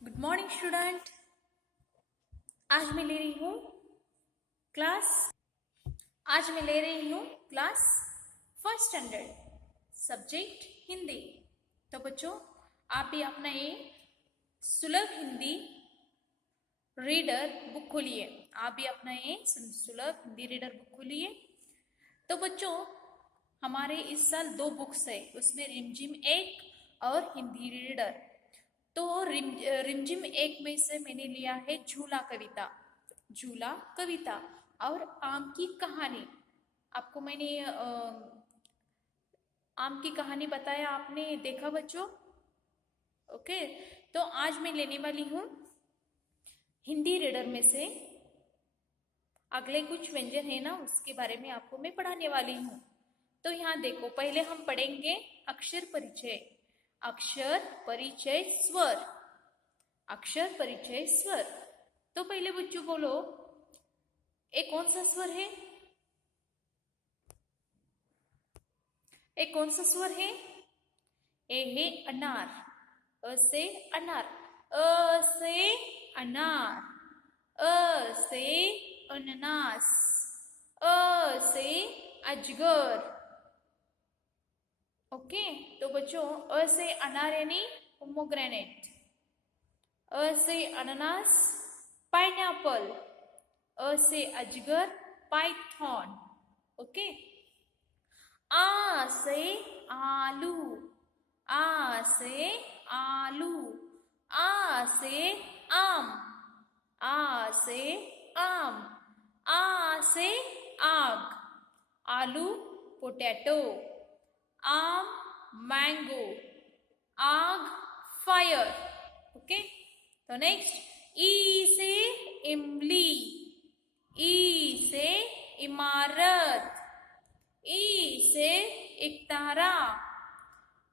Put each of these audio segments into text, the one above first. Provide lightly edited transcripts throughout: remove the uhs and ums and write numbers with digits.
Good morning student. आज मैं ले रही हूँ क्लास आज मैं ले रही हूँ class first standard, subject Hindi. तो बच्चों, आप भी अपना ये सुलभ हिंदी रीडर बुक खोलिए। आप भी अपना ये सुलभ हिंदी रीडर बुक खोलिए। तो बच्चों, हमारे इस साल 2 बुक्स है, उसमें रिमझिम 1 और हिंदी रीडर। तो रिमझिम 1 में से मैंने लिया है झूला कविता और आम की कहानी। आपको मैंने आम की कहानी बताया, आपने देखा बच्चों? ओके। तो आज मैं लेने वाली हूँ हिंदी रीडर में से अगले कुछ व्यंजन है ना, उसके बारे में आपको मैं पढ़ाने वाली हूँ। तो यहाँ देखो, पहले हम पढ़ेंगे अक्षर परिचय। अक्षर परिचय स्वर। अक्षर परिचय स्वर। तो पहले बच्चों बोलो, एक कौन सा स्वर है? एक कौन सा स्वर है? ए है अनार। अ से अनार। अ से अनार। अ से अनानास। अ से अजगर। ओके। तो बच्चों, अ से अनार यानी पोमोग्रेनेट। अ से अनानास पाइनएप्पल। अ से अजगर पाइथन। ओके। आ से आलू। आ से आलू। आ से आम। आ से आम। आ से आग। आलू पोटैटो। आम मैंगो। आग फायर। ओके। तो नेक्स्ट, ई से इमली। ई से इमारत। ई से इकतारा।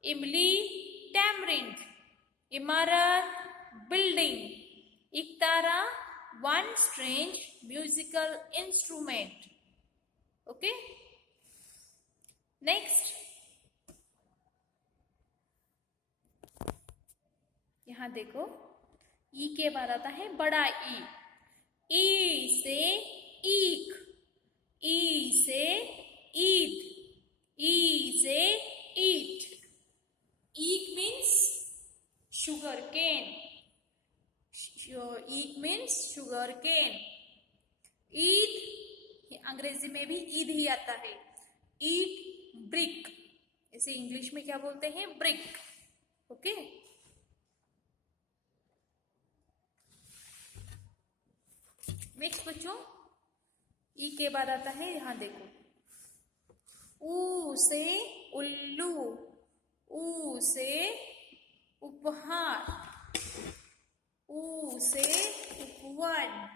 इमली टैमरिंड। इमारत बिल्डिंग। इकतारा one strange musical instrument. Okay. Next, यहां देखो, ई के बाद आता है बड़ा ई। ई से ईख। ई से ईद। ई से ईट। ईक means sugar cane. ईक means sugar cane. Eid अंग्रेजी में भी ईद ही आता है। ईट ब्रिक, इसे इंग्लिश में क्या बोलते हैं? ब्रिक। ओके। नेक्स्ट बच्चों, ई के बाद आता है, यहां देखो, ऊ से उल्लू। ऊ से उपहार। ऊ से उपवन।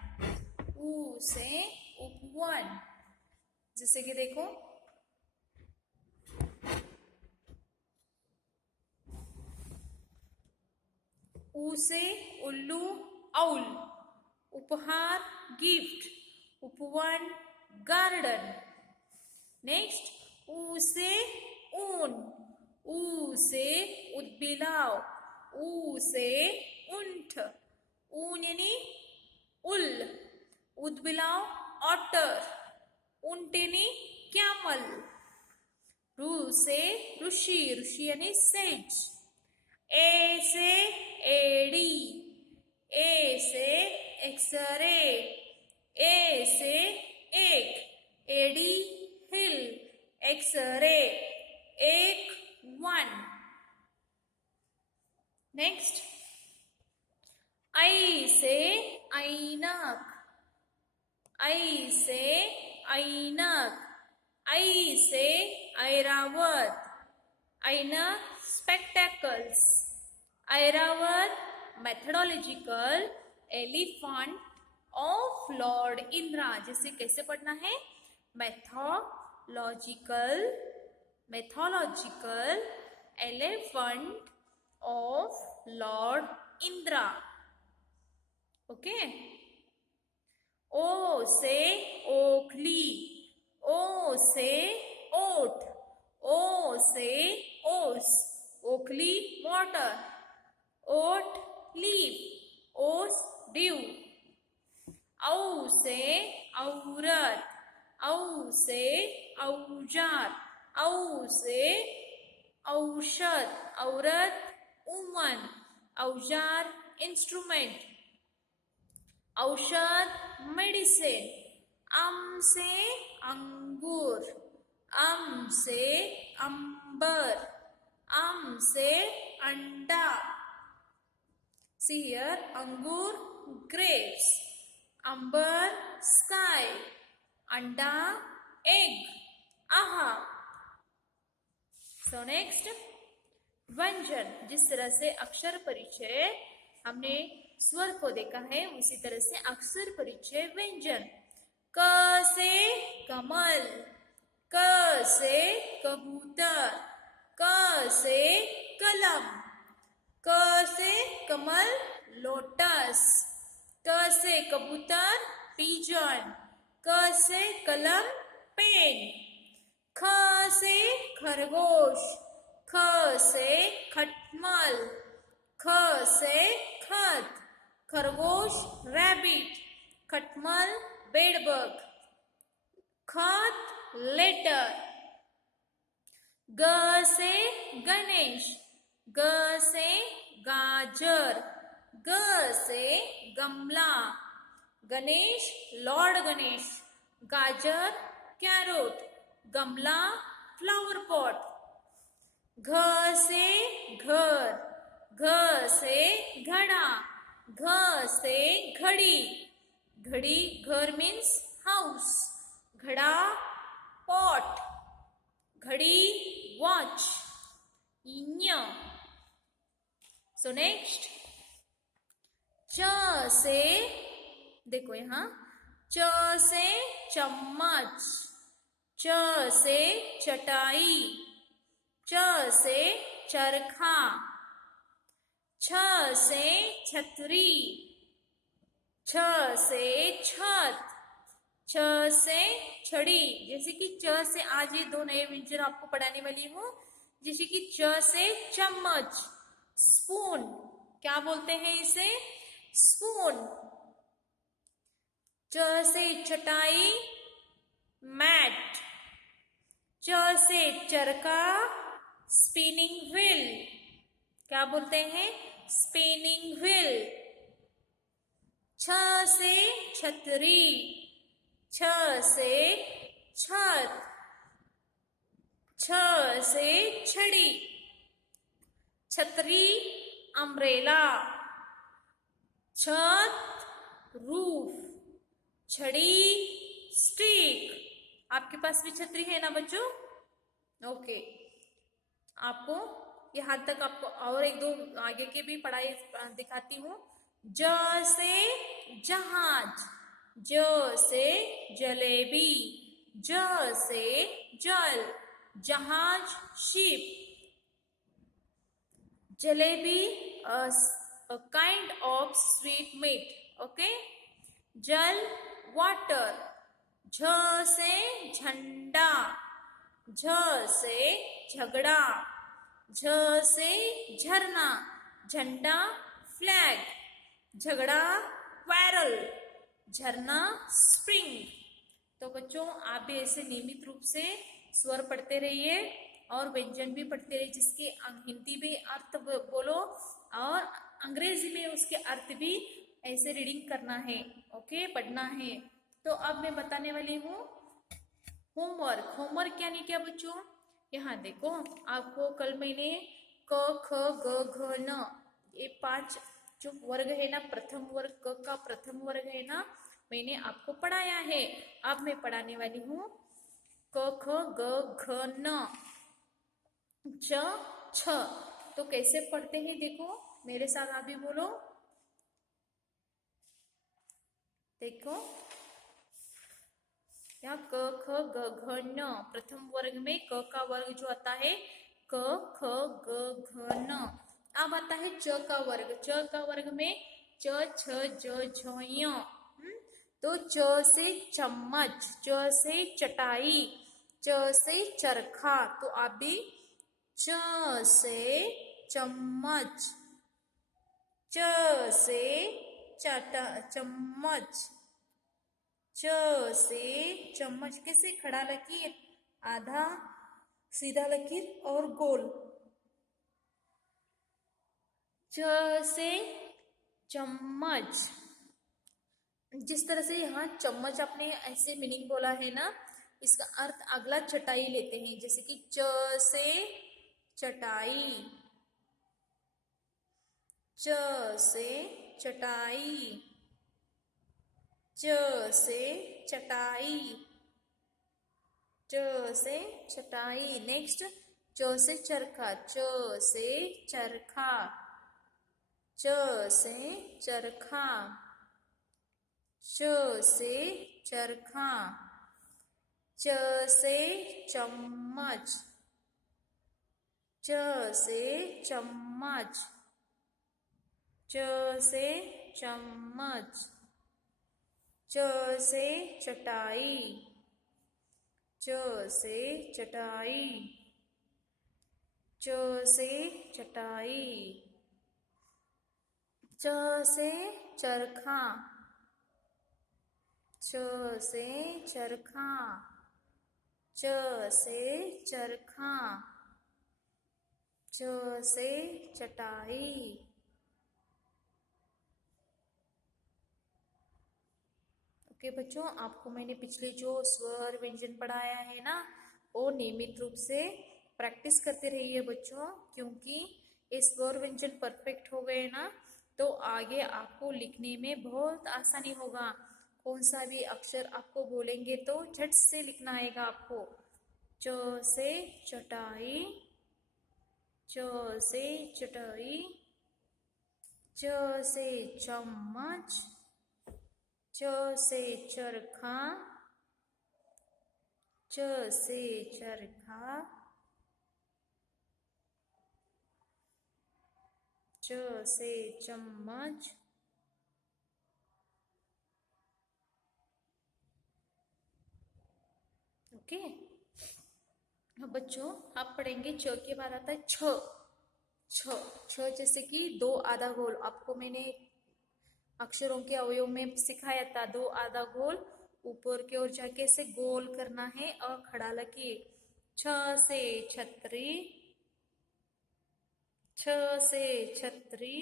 ऊ से उपवन। जैसे कि देखो, ऊ से उल्लू आउल। उपहार गिफ्ट। उपवन गार्डन। नेक्स्ट, ऊ से ऊन। ऊ से उदबिलाव। ऊ से ऊंट। ऊन यानी उल। उदबिलाव ऑटर। ऊंट यानी कैमल। रू से ऋषि। ऋषि यानी सेज। ए से एडी। ए से एक्सरे। ए से एक। एडी हिल। एक्सरे एक वन। नेक्स्ट, आई से ऐनक। आई से ऐनक। आई से ऐरावत। ऐनक spectacles. Airavat mythological elephant of lord Indra. जैसे कैसे पढ़ना है? Mythological elephant of lord Indra. Okay. ओ से ओखली। ओ से ओट। ओ से ओस। ओखली वाटर। ओट लीफ। ड्यू। औ से औरत, औ से औजार, औ से औषध, औरत वुमन, औजार इंस्ट्रूमेंट, औषध मेडिसिन। अम से अंगूर, अम से अंबर, अम से अंडा। See here, अंगूर grapes, अंबर sky, अंडा egg, aha। So next, व्यंजन। जिस तरह से अक्षर परिचय हमने स्वर को देखा है, उसी तरह से अक्षर परिचय व्यंजन। क से कमल, क से कबूतर, क से कलम, क से कमल लोटस, क से कबूतर पिजन, क से कलम पेन। ख से खरगोश, ख से खटमल, ख से खत, खरगोश रैबिट, खटमल बेडबग। खत लेटर। ग से गणेश, ग से गाजर, ग से गमला, गणेश लॉर्ड गणेश, गाजर कैरोट, गमला फ्लावर पॉट। घ से घर, घ से घड़ा, घ से घड़ी, घड़ी घर मीन्स हाउस, घड़ा पॉट, घड़ी वॉच। ञ। सो नेक्स्ट, च से देखो यहां, च से चम्मच, च से चटाई, च से चरखा, छ से छतरी, छ से छत, छ से छड़ी। जैसे कि च से आज ये दो नए व्यंजन आपको पढ़ाने वाली हूँ। जैसे कि च से चम्मच, स्पून, क्या बोलते हैं इसे, स्पून। च से चटाई, मैट, च से चरखा, स्पिनिंग व्हील, क्या बोलते हैं, स्पिनिंग व्हील। छ से छतरी, छ से छत, छ से छड़ी, छतरी अम्ब्रेला, छत रूफ, छड़ी स्टिक। आपके पास भी छतरी है ना बच्चों? ओके, आपको यहाँ तक आपको और एक दो आगे के भी पढ़ाई दिखाती हूँ। ज से जहाज, ज से जलेबी, ज से जल, जहाज ship, jalebi a kind of sweet meat, okay। जल वाटर। झ से झंडा, झ से झगड़ा, झ से झरना, झंडा फ्लैग, झगड़ा क्वैरल, झरना स्प्रिंग। तो बच्चों आप भी ऐसे नियमित रूप से स्वर पढ़ते रहिए और व्यंजन भी पढ़ते रहिए, जिसके हिंदी में अर्थ बोलो और अंग्रेजी में उसके अर्थ भी ऐसे रीडिंग करना है, ओके, पढ़ना है। तो अब मैं बताने वाली हूँ होमवर्क। होमवर्क यानी क्या बच्चों? यहाँ देखो, आपको कल मैंने क ख ग घ न ये 5 जो वर्ग है ना, प्रथम वर्ग, क का प्रथम वर्ग है ना, मैंने आपको पढ़ाया है। अब मैं पढ़ाने वाली हूँ क ख ग घ न च छ। तो कैसे पढ़ते हैं देखो, मेरे साथ आप भी बोलो। देखो यहाँ क ख ग घ न, प्रथम वर्ग में क का वर्ग जो आता है क ख ग घ न। अब आता है च का वर्ग। च का वर्ग में च छ ज झ य। तो च से चम्मच, च से चटाई, च से चरखा। तो आप भी च से चम्मच, च से चाटा चम्मच। च से चम्मच। कैसे? खड़ा लकीर, आधा, सीधा लकीर और गोल। च से चम्मच। जिस तरह से यहाँ चम्मच आपने ऐसे मीनिंग बोला है ना, इसका अर्थ अगला चटाई लेते हैं। जैसे कि च से चटाई, च से चटाई, च से चटाई, च से चटाई। नेक्स्ट, च से चरखा, च से चरखा, च से चरखा, च से चरखा, च से चम्मच, च से चम्मच, च से चम्मच, च से चटाई, च से चटाई, च से चटाई, च से चरखा, च से चरखा, च से चरखा, च से चटाई। ओके बच्चों, आपको मैंने पिछले जो स्वर व्यंजन पढ़ाया है ना, वो नियमित रूप से प्रैक्टिस करते रहिए बच्चों, क्योंकि ये स्वर व्यंजन परफेक्ट हो गए ना तो आगे आपको लिखने में बहुत आसानी होगा। कौन सा भी अक्षर आपको बोलेंगे तो झट से लिखना आएगा आपको। च से चटाई, च से चटाई, च से चम्मच, च से चरखा, च से चरखा, च से चम्मच, ओके। अब बच्चों आप पढ़ेंगे च के बाद आता है छ। छ, छ जैसे कि दो आधा गोल। आपको मैंने अक्षरों के अवयव में सिखाया था, दो आधा गोल ऊपर की ओर जाके से गोल करना है और खड़ा लकीर। छ से छतरी, छ से छतरी,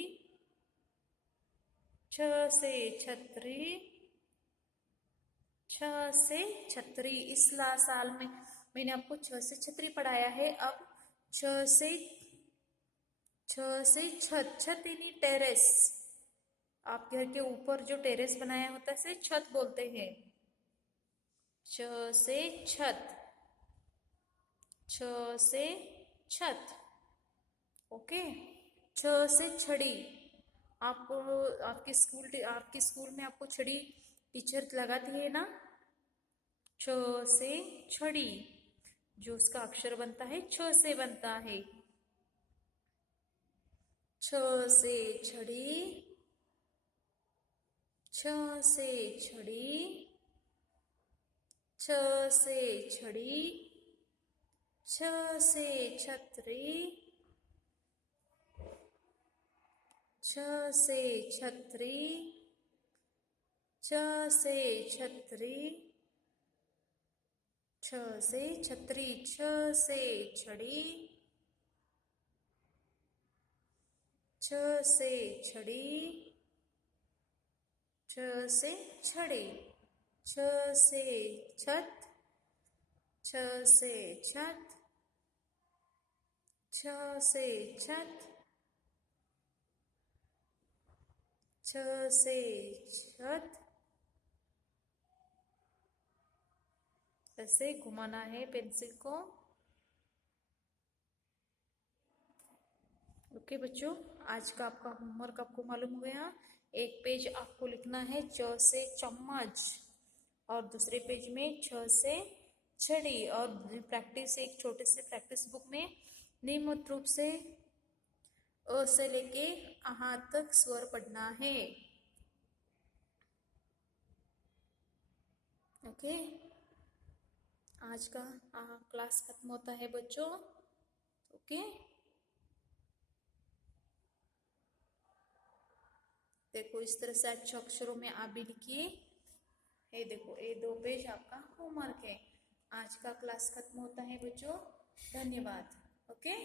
छ से छतरी, छ से छतरी। इस साल में मैंने आपको छ से छतरी पढ़ाया है। अब छ से छत, छत यानी टेरेस। आप घर के ऊपर जो टेरेस बनाया होता है से छत बोलते हैं। छ से छत, छ से छत, ओके। छ से छड़ी। आपको आपके स्कूल में आपको छड़ी टीचर लगाती है ना। छ से छड़ी, जो उसका अक्षर बनता है छ से बनता है। छ से छड़ी, छ से छड़ी, छ से छड़ी, छ से छतरी, छ से छतरी, छ से छतरी, छ से छतरी, छ से छड़ी, छ से छड़ी, छ से छड़ी, छ से छत, छ से छत, छ से छत, छ से छत। ऐसे घुमाना है पेंसिल को। ओके बच्चों, आज का आपका होमवर्क आपको मालूम हो गया। एक पेज आपको लिखना है च से चम्मच और दूसरे पेज में छ से छड़ी, और प्रैक्टिस एक छोटे से प्रैक्टिस बुक में नियमित रूप से अ से लेके आहा तक स्वर पढ़ना है। ओके, आज का क्लास खत्म होता है बच्चों। ओके, देखो इस तरह से अच्छे अक्षरों में आप भी लिखिए। ये देखो ये 2 पेज आपका होमवर्क है। आज का क्लास खत्म होता है बच्चों। धन्यवाद। ओके।